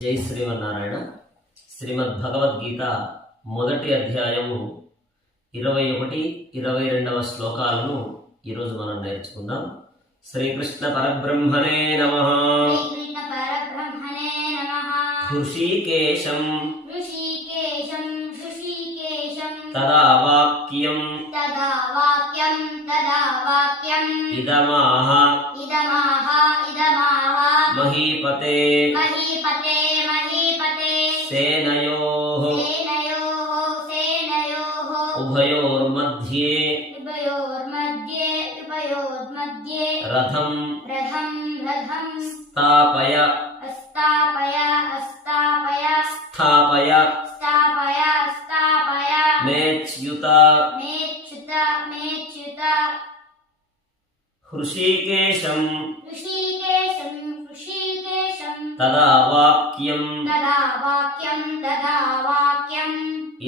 జై శ్రీమన్నారాయణ. శ్రీమద్ భగవద్గీత మొదటి అధ్యాయము 21, 22వ శ్లోకాలను ఈరోజు మనం నేర్చుకుందాం. శ్రీకృష్ణ పరబ్రహ్మణే నమః. హృషీకేశం తదా వాక్యం ఇదమాహ మహీపతే సేనయోః ఉభయోర్मध्ये రథం స్థాపయ మేచ్యుత. హృషీకేశం తదా వాక్యం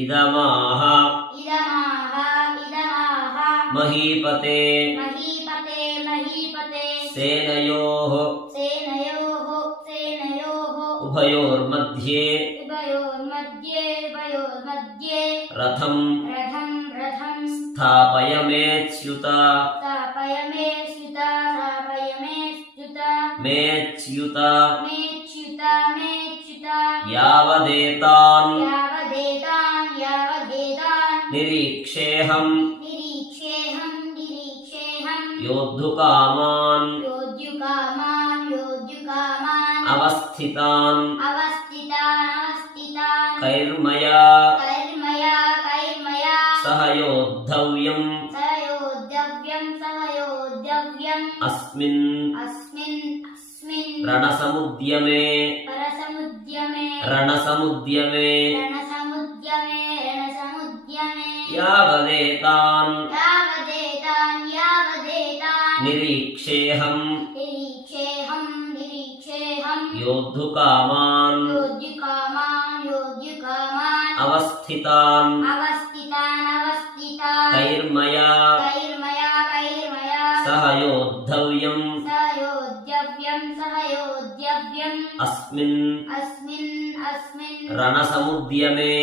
ఇదమాహ మహీపతే సేనయోః ఉభయోర్मध्ये రథం స్థాపయమేచ్యుత. మేచ్యుత యావదేతాన్ నిరీక్షేహం యోద్ధుకామాన్ అవస్థితాన్ కైర్మయా సహ యోద్ధవ్యం అస్మిన్ రణసముద్యమే యావదేతాన్ నిరీక్షేహం యోద్ధుకామాన్ అవస్థితాన్ కైర్మయా సహ యోద్ధవ్యం అస్మిన్ రణసముద్యమే